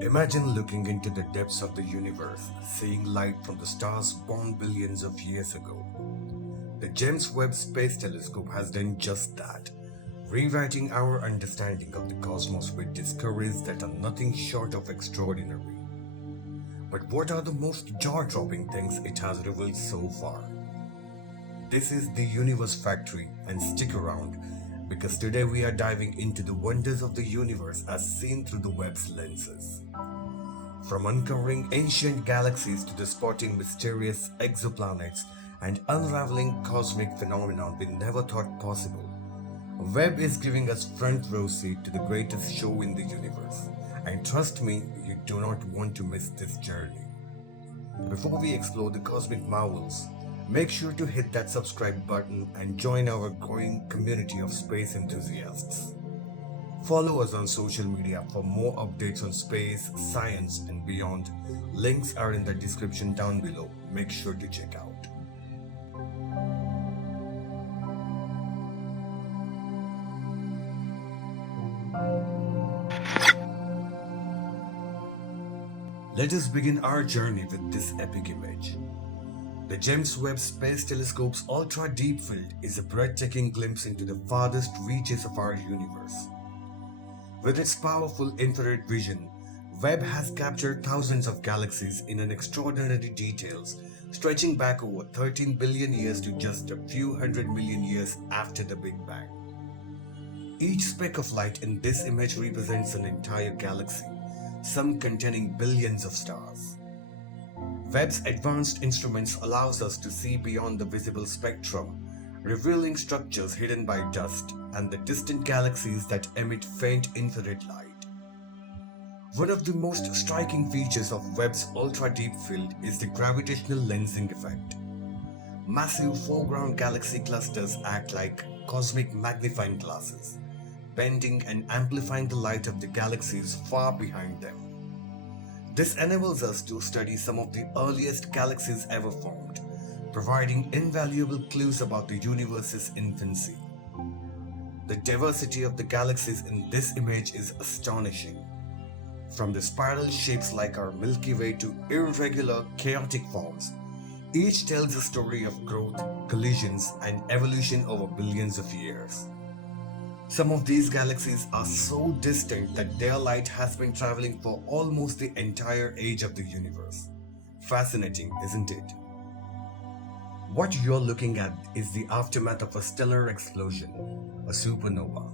Imagine looking into the depths of the universe, seeing light from the stars born billions of years ago. The James Webb Space Telescope has done just that, rewriting our understanding of the cosmos with discoveries that are nothing short of extraordinary. But what are the most jaw-dropping things it has revealed so far? This is the Universe Factory, and stick around because today we are diving into the wonders of the universe as seen through the Webb's lenses. From uncovering ancient galaxies to spotting mysterious exoplanets and unraveling cosmic phenomena we never thought possible, Webb is giving us front row seat to the greatest show in the universe. And trust me, you do not want to miss this journey. Before we explore the cosmic marvels, make sure to hit that subscribe button and join our growing community of space enthusiasts. Follow us on social media for more updates on space, science, and beyond. Links are in the description down below. Make sure to check out. Let us begin our journey with this epic image. The James Webb Space Telescope's ultra-deep field is a breathtaking glimpse into the farthest reaches of our universe. With its powerful infrared vision, Webb has captured thousands of galaxies in an extraordinary details, stretching back over 13 billion years to just a few hundred million years after the Big Bang. Each speck of light in this image represents an entire galaxy, some containing billions of stars. Webb's advanced instruments allows us to see beyond the visible spectrum, revealing structures hidden by dust and the distant galaxies that emit faint infrared light. One of the most striking features of Webb's ultra-deep field is the gravitational lensing effect. Massive foreground galaxy clusters act like cosmic magnifying glasses, bending and amplifying the light of the galaxies far behind them. This enables us to study some of the earliest galaxies ever formed, providing invaluable clues about the universe's infancy. The diversity of the galaxies in this image is astonishing. From the spiral shapes like our Milky Way to irregular, chaotic forms, each tells a story of growth, collisions, and evolution over billions of years. Some of these galaxies are so distant that their light has been traveling for almost the entire age of the universe. Fascinating, isn't it? What you're looking at is the aftermath of a stellar explosion, a supernova.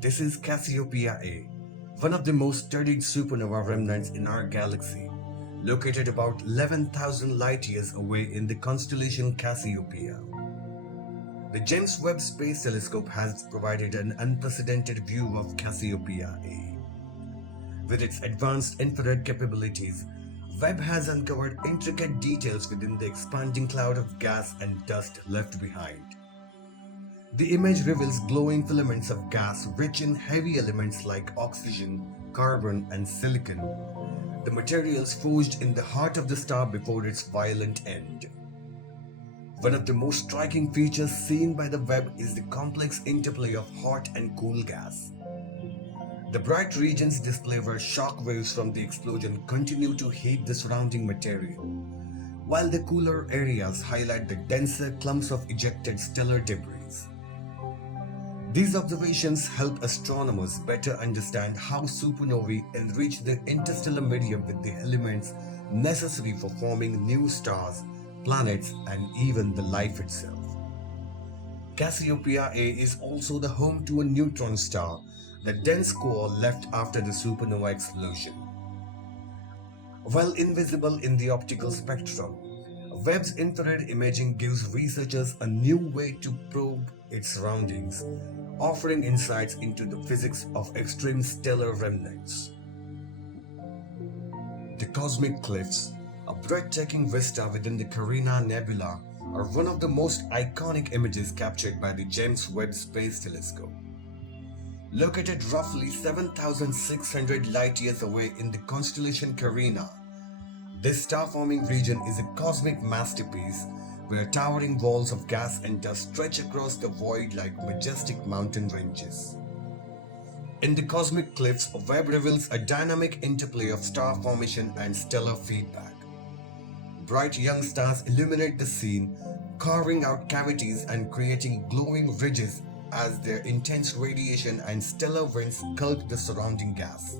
This is Cassiopeia A, one of the most studied supernova remnants in our galaxy, located about 11,000 light-years away in the constellation Cassiopeia. The James Webb Space Telescope has provided an unprecedented view of Cassiopeia A. With its advanced infrared capabilities, Webb has uncovered intricate details within the expanding cloud of gas and dust left behind. The image reveals glowing filaments of gas rich in heavy elements like oxygen, carbon, and silicon, the materials forged in the heart of the star before its violent end. One of the most striking features seen by the Webb is the complex interplay of hot and cool gas. The bright regions display where shock waves from the explosion continue to heat the surrounding material, while the cooler areas highlight the denser clumps of ejected stellar debris. These observations help astronomers better understand how supernovae enrich the interstellar medium with the elements necessary for forming new stars, planets, and even the life itself. Cassiopeia A is also the home to a neutron star, the dense core left after the supernova explosion. While invisible in the optical spectrum, Webb's infrared imaging gives researchers a new way to probe its surroundings, offering insights into the physics of extreme stellar remnants. The cosmic cliffs, a breathtaking vista within the Carina Nebula, are one of the most iconic images captured by the James Webb Space Telescope. Located roughly 7,600 light-years away in the constellation Carina, this star-forming region is a cosmic masterpiece where towering walls of gas and dust stretch across the void like majestic mountain ranges. In the cosmic cliffs, Webb reveals a dynamic interplay of star formation and stellar feedback. Bright young stars illuminate the scene, carving out cavities and creating glowing ridges as their intense radiation and stellar winds cult the surrounding gas.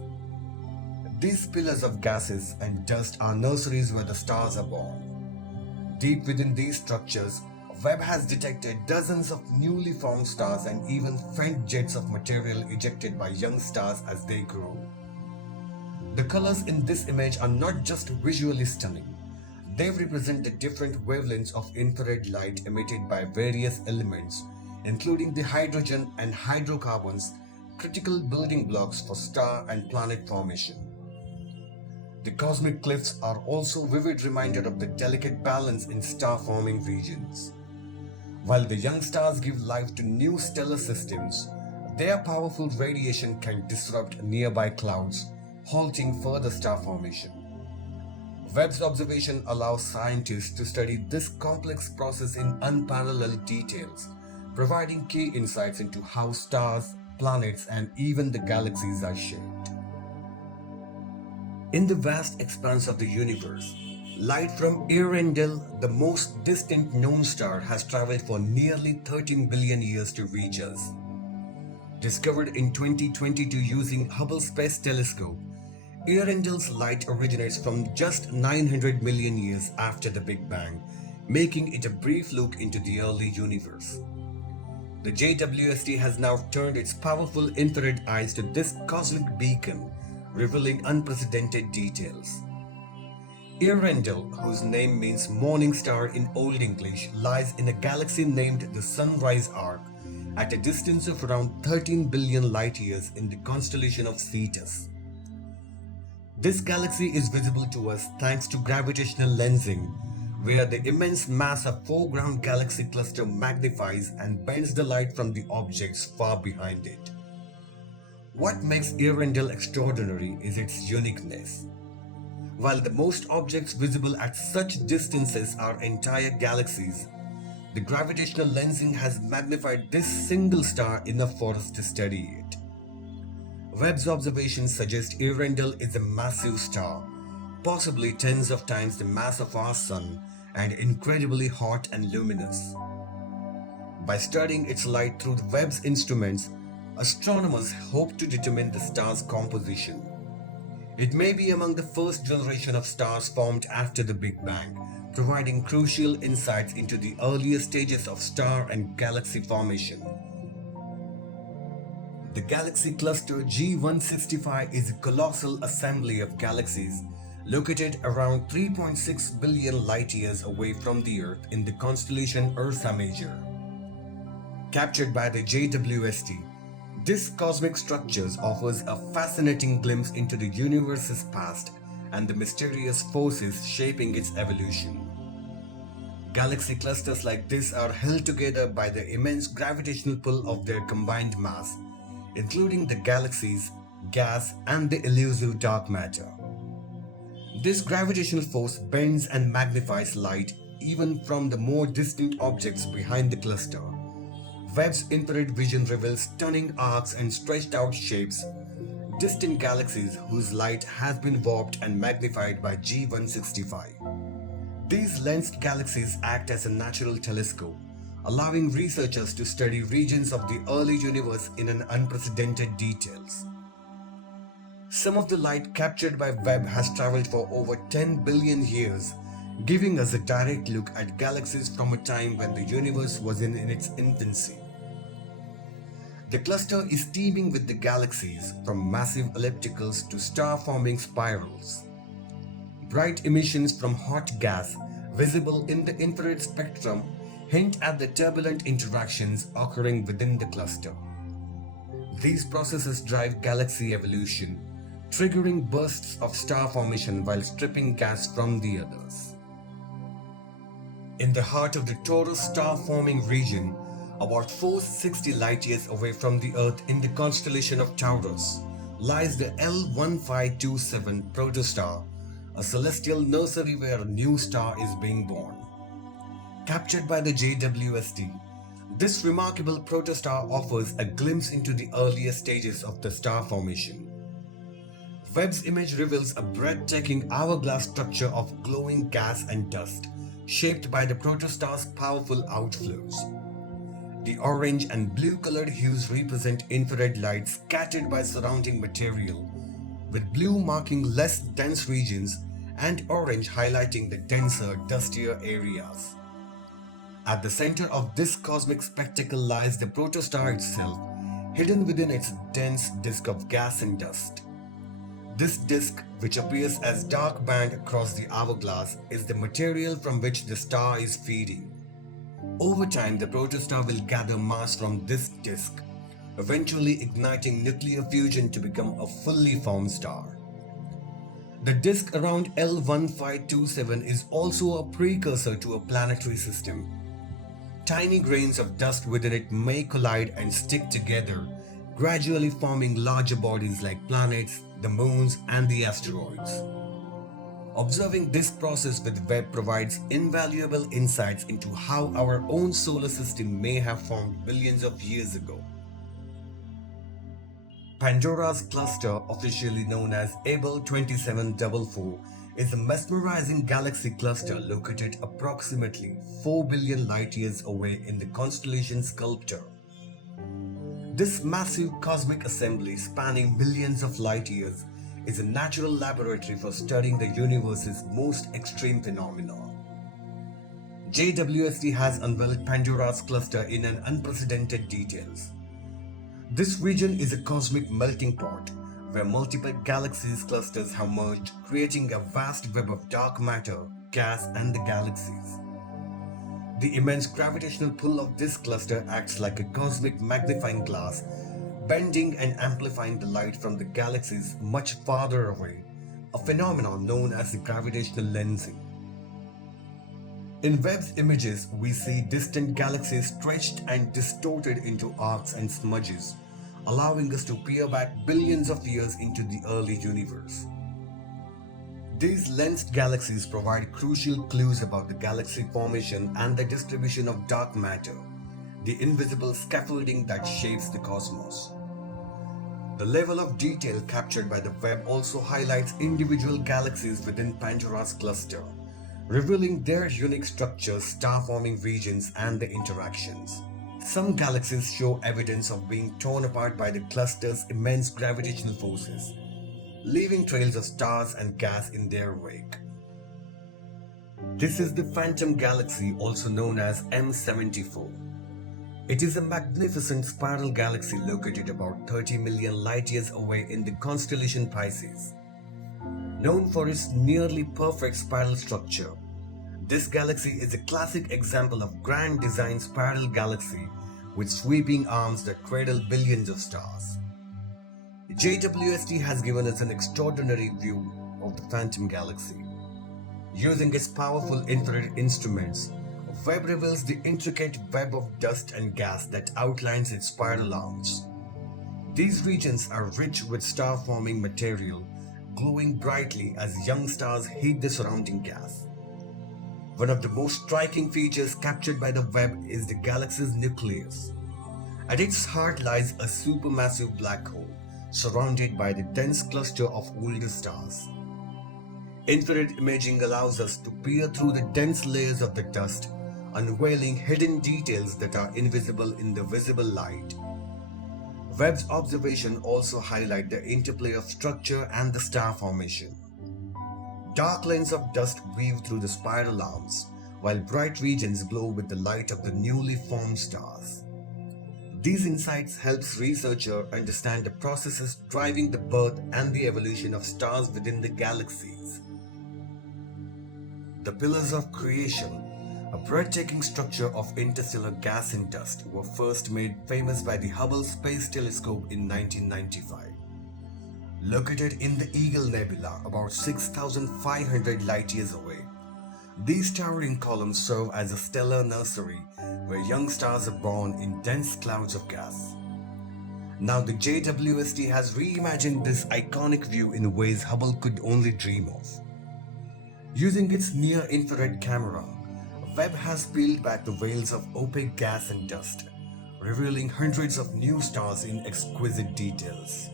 These pillars of gases and dust are nurseries where the stars are born. Deep within these structures, Webb has detected dozens of newly formed stars and even faint jets of material ejected by young stars as they grow. The colors in this image are not just visually stunning. They represent the different wavelengths of infrared light emitted by various elements, including the hydrogen and hydrocarbons, critical building blocks for star and planet formation. The cosmic cliffs are also vivid reminder of the delicate balance in star-forming regions. While the young stars give life to new stellar systems, their powerful radiation can disrupt nearby clouds, halting further star formation. Webb's observation allows scientists to study this complex process in unparalleled details, providing key insights into how stars, planets, and even the galaxies are shaped. In the vast expanse of the universe, light from Earendel, the most distant known star, has traveled for nearly 13 billion years to reach us. Discovered in 2022 using Hubble Space Telescope, Earendel's light originates from just 900 million years after the Big Bang, making it a brief look into the early universe. The JWST has now turned its powerful infrared eyes to this cosmic beacon, revealing unprecedented details. Earendel, whose name means morning star in Old English, lies in a galaxy named the Sunrise Arc at a distance of around 13 billion light-years in the constellation of Cetus. This galaxy is visible to us thanks to gravitational lensing, where the immense mass of foreground galaxy cluster magnifies and bends the light from the objects far behind it. What makes Earendel extraordinary is its uniqueness. While the most objects visible at such distances are entire galaxies, the gravitational lensing has magnified this single star enough for us to study it. Webb's observations suggest Earendel is a massive star, possibly tens of times the mass of our Sun, and incredibly hot and luminous. By studying its light through the Webb's instruments, astronomers hope to determine the star's composition. It may be among the first generation of stars formed after the Big Bang, providing crucial insights into the earlier stages of star and galaxy formation. The galaxy cluster G165 is a colossal assembly of galaxies located around 3.6 billion light-years away from the Earth in the constellation Ursa Major. Captured by the JWST, this cosmic structure offers a fascinating glimpse into the universe's past and the mysterious forces shaping its evolution. Galaxy clusters like this are held together by the immense gravitational pull of their combined mass, including the galaxies, gas, and the elusive dark matter. This gravitational force bends and magnifies light even from the more distant objects behind the cluster. Webb's infrared vision reveals stunning arcs and stretched out shapes, distant galaxies whose light has been warped and magnified by G165. These lensed galaxies act as a natural telescope, allowing researchers to study regions of the early universe in an unprecedented details. Some of the light captured by Webb has traveled for over 10 billion years, giving us a direct look at galaxies from a time when the universe was in its infancy. The cluster is teeming with the galaxies, from massive ellipticals to star-forming spirals. Bright emissions from hot gas, visible in the infrared spectrum, hint at the turbulent interactions occurring within the cluster. These processes drive galaxy evolution, triggering bursts of star formation while stripping gas from the others. In the heart of the Taurus star-forming region, about 460 light-years away from the Earth in the constellation of Taurus, lies the L1527 Protostar, a celestial nursery where a new star is being born. Captured by the JWST, This remarkable protostar offers a glimpse into the earlier stages of the star formation. Webb's image reveals a breathtaking hourglass structure of glowing gas and dust, shaped by the protostar's powerful outflows. The orange and blue colored hues represent infrared light scattered by surrounding material, with blue marking less dense regions and orange highlighting the denser, dustier areas. At the center of this cosmic spectacle lies the protostar itself, hidden within its dense disk of gas and dust. This disk, which appears as dark band across the hourglass, is the material from which the star is feeding. Over time, the protostar will gather mass from this disk, eventually igniting nuclear fusion to become a fully formed star. The disk around L1527 is also a precursor to a planetary system. Tiny grains of dust within it may collide and stick together, gradually forming larger bodies like planets, the moons, and the asteroids. Observing this process with Webb provides invaluable insights into how our own solar system may have formed billions of years ago. Pandora's cluster, officially known as L1527 is a mesmerizing galaxy cluster located approximately 4 billion light-years away in the constellation Sculptor. This massive cosmic assembly spanning billions of light-years is a natural laboratory for studying the universe's most extreme phenomena. JWST has unveiled Pandora's cluster in an unprecedented details. This region is a cosmic melting pot where multiple galaxies clusters have merged, creating a vast web of dark matter, gas, and the galaxies. The immense gravitational pull of this cluster acts like a cosmic magnifying glass, bending and amplifying the light from the galaxies much farther away, a phenomenon known as the gravitational lensing. In Webb's images, we see distant galaxies stretched and distorted into arcs and smudges, allowing us to peer back billions of years into the early universe. These lensed galaxies provide crucial clues about the galaxy formation and the distribution of dark matter, the invisible scaffolding that shapes the cosmos. The level of detail captured by the Webb also highlights individual galaxies within Pandora's cluster, revealing their unique structures, star-forming regions, and the interactions. Some galaxies show evidence of being torn apart by the cluster's immense gravitational forces, leaving trails of stars and gas in their wake. This is the Phantom Galaxy, also known as M74. It is a magnificent spiral galaxy located about 30 million light-years away in the constellation Pisces. Known for its nearly perfect spiral structure, this galaxy is a classic example of grand design spiral galaxy with sweeping arms that cradle billions of stars. JWST has given us an extraordinary view of the Phantom Galaxy. Using its powerful infrared instruments, Webb reveals the intricate web of dust and gas that outlines its spiral arms. These regions are rich with star-forming material, glowing brightly as young stars heat the surrounding gas. One of the most striking features captured by the Webb is the galaxy's nucleus. At its heart lies a supermassive black hole, surrounded by the dense cluster of older stars. Infrared imaging allows us to peer through the dense layers of the dust, unveiling hidden details that are invisible in the visible light. Webb's observation also highlight the interplay of structure and the star formation. Dark lines of dust weave through the spiral arms, while bright regions glow with the light of the newly formed stars. These insights helps researchers understand the processes driving the birth and the evolution of stars within the galaxies. The Pillars of Creation, a breathtaking structure of interstellar gas and dust, were first made famous by the Hubble Space Telescope in 1995. Located in the Eagle Nebula, about 6,500 light-years away, these towering columns serve as a stellar nursery where young stars are born in dense clouds of gas. Now the JWST has reimagined this iconic view in ways Hubble could only dream of. Using its near-infrared camera, Webb has peeled back the veils of opaque gas and dust, revealing hundreds of new stars in exquisite details.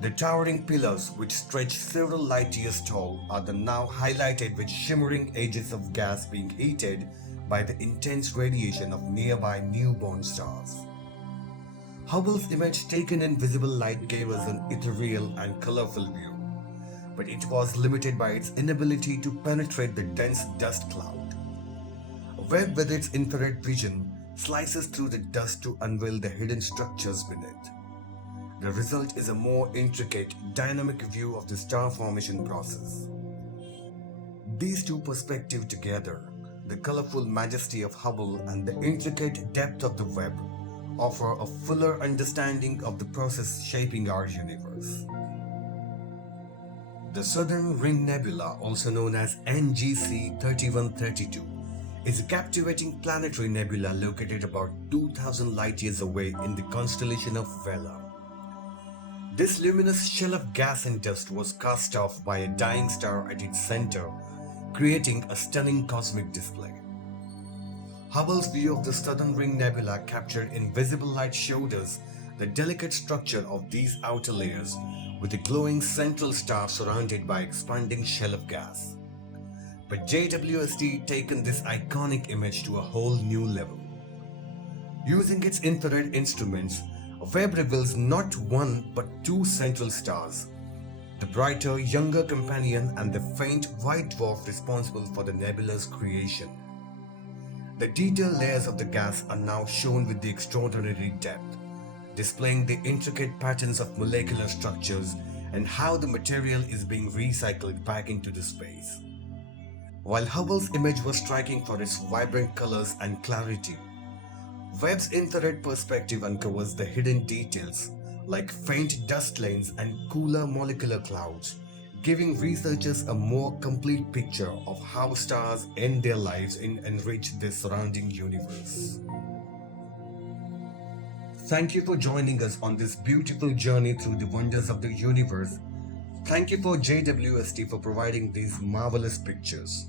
The towering pillars, which stretch several light years tall, are now highlighted with shimmering edges of gas being heated by the intense radiation of nearby newborn stars. Hubble's image taken in visible light gave us an ethereal and colorful view, but it was limited by its inability to penetrate the dense dust cloud. Webb, with its infrared vision, slices through the dust to unveil the hidden structures beneath. The result is a more intricate, dynamic view of the star formation process. These two perspectives together, the colorful majesty of Hubble and the intricate depth of the Webb, offer a fuller understanding of the process shaping our universe. The Southern Ring Nebula, also known as NGC 3132, is a captivating planetary nebula located about 2,000 light-years away in the constellation of Vela. This luminous shell of gas and dust was cast off by a dying star at its center, creating a stunning cosmic display. Hubble's view of the Southern Ring Nebula captured in visible light showed us the delicate structure of these outer layers, with a glowing central star surrounded by expanding shell of gas. But JWST taken this iconic image to a whole new level. Using its infrared instruments, Webb reveals not one but two central stars, the brighter, younger companion and the faint white dwarf responsible for the nebula's creation. The detailed layers of the gas are now shown with the extraordinary depth, displaying the intricate patterns of molecular structures and how the material is being recycled back into the space. While Hubble's image was striking for its vibrant colors and clarity, Webb's infrared perspective uncovers the hidden details like faint dust lanes and cooler molecular clouds, giving researchers a more complete picture of how stars end their lives and enrich their surrounding universe. Thank you for joining us on this beautiful journey through the wonders of the universe. Thank you for JWST for providing these marvelous pictures.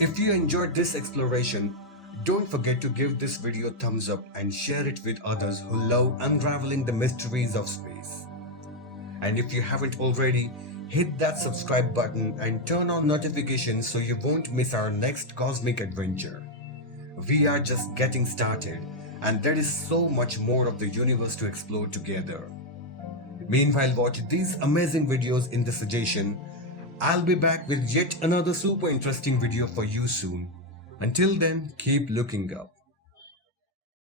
If you enjoyed this exploration, don't forget to give this video a thumbs up and share it with others who love unraveling the mysteries of space. And if you haven't already, hit that subscribe button and turn on notifications so you won't miss our next cosmic adventure. We are just getting started, and there is so much more of the universe to explore together. Meanwhile, watch these amazing videos in the suggestion. I'll be back with yet another super interesting video for you soon. Until then, keep looking up.